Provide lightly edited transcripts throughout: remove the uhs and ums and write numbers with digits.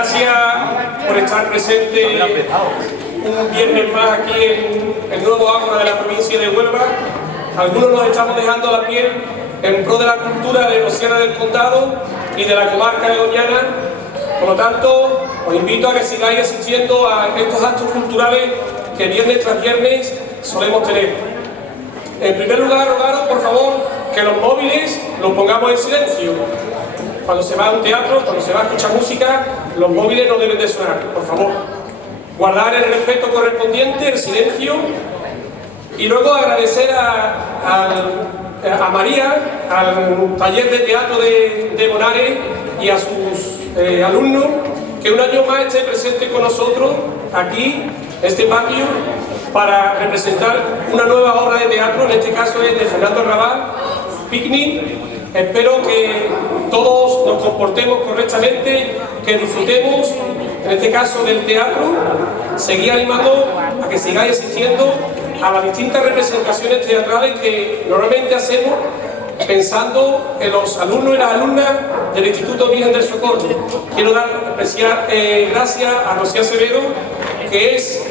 Gracias por estar presente un viernes más aquí en el nuevo Ágora de la provincia de Huelva. Algunos nos estamos dejando la piel en pro de la cultura de Rosiana del Condado y de la comarca de Doñana. Por lo tanto, os invito a que sigáis asistiendo a estos actos culturales que viernes tras viernes solemos tener. En primer lugar, rogaros por favor que los móviles los pongamos en silencio. Cuando se va a un teatro, cuando se va a escuchar música, los móviles no deben de sonar, por favor. Guardar el respeto correspondiente, el silencio, y luego agradecer a María, al taller de teatro de Bonares y a sus alumnos, que un año más esté presente con nosotros aquí, en este patio, para representar una nueva obra de teatro, en este caso es de Fernando Arrabal, Picnic. Espero que todos nos comportemos correctamente, que disfrutemos, en este caso del teatro. Seguir animando a que sigáis asistiendo a las distintas representaciones teatrales que normalmente hacemos pensando en los alumnos y las alumnas del Instituto Virgen del Socorro. Quiero dar especial gracias a Rocío Acevedo, que es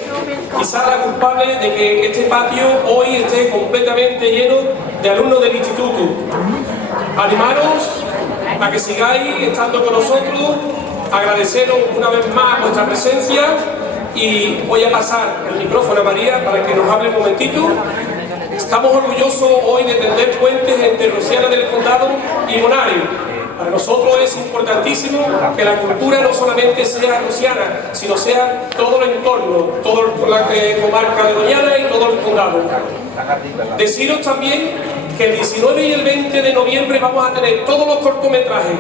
quizá la culpable de que este patio hoy esté completamente lleno de alumnos del instituto. Animaros a que sigáis estando con nosotros, agradeceros una vez más vuestra presencia y voy a pasar el micrófono a María para que nos hable un momentito. Estamos orgullosos hoy de tender puentes entre Rosiana del Condado y Bonares. Para nosotros es importantísimo que la cultura no solamente sea rosiana, sino sea todo el entorno, toda la comarca de Doñana y todo el condado. Deciros también que el 19 y el 20 de noviembre vamos a tener todos los cortometrajes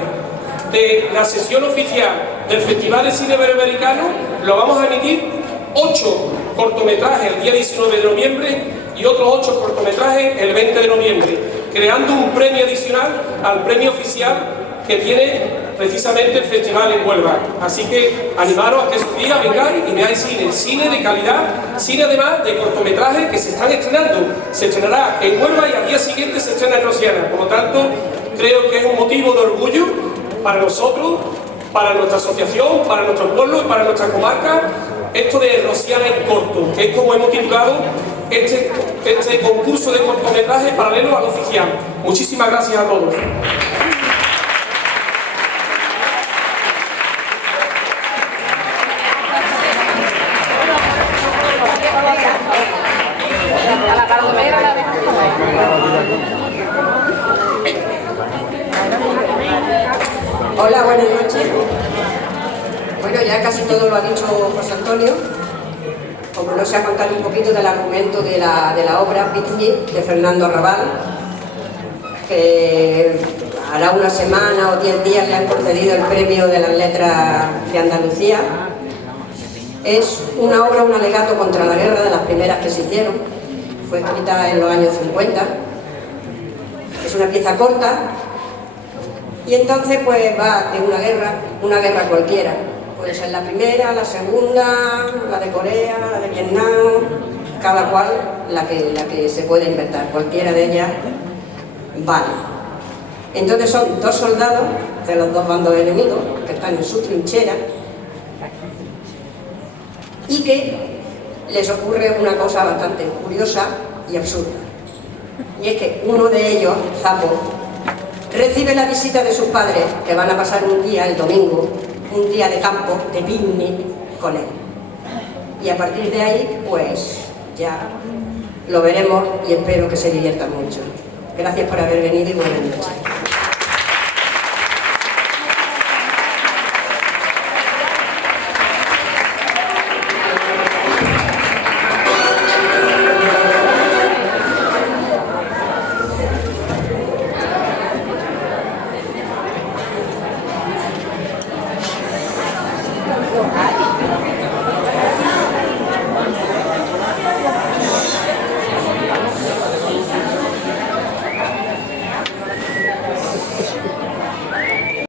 de la sesión oficial del Festival de Cine Iberoamericano. Lo vamos a emitir 8 cortometrajes el día 19 de noviembre y otros 8 cortometrajes el 20 de noviembre, creando un premio adicional al premio oficial que tiene precisamente el festival en Huelva. Así que animaros a que esos días vengáis y veáis cine de calidad, cine además de cortometrajes que se están estrenando. Se estrenará en Huelva y al día siguiente se estrena en Rosiana. Por lo tanto, creo que es un motivo de orgullo para nosotros, para nuestra asociación, para nuestro pueblo y para nuestra comarca, esto de Rosiana en corto, que es como hemos titulado este concurso de cortometrajes paralelo al oficial. Muchísimas gracias a todos. Hola, buenas noches. Bueno, ya casi todo lo ha dicho José Antonio. Como no se ha contado un poquito del argumento de la obra Picnic de Fernando Arrabal, que hará una semana o 10 días le han concedido el premio de las letras de Andalucía. Es una obra, un alegato contra la guerra, de las primeras que se hicieron. Fue escrita en los años 50. Es una pieza corta. Y entonces pues va de una guerra cualquiera. Puede ser la primera, la segunda, la de Corea, la de Vietnam, cada cual la que se puede inventar, cualquiera de ellas vale. Entonces son 2 soldados de los 2 bandos enemigos que están en su trinchera y que les ocurre una cosa bastante curiosa y absurda. Y es que uno de ellos, Zapo, recibe la visita de sus padres, que van a pasar un día, el domingo, un día de campo, de picnic con él. Y a partir de ahí, pues ya lo veremos y espero que se diviertan mucho. Gracias por haber venido y buenas noches.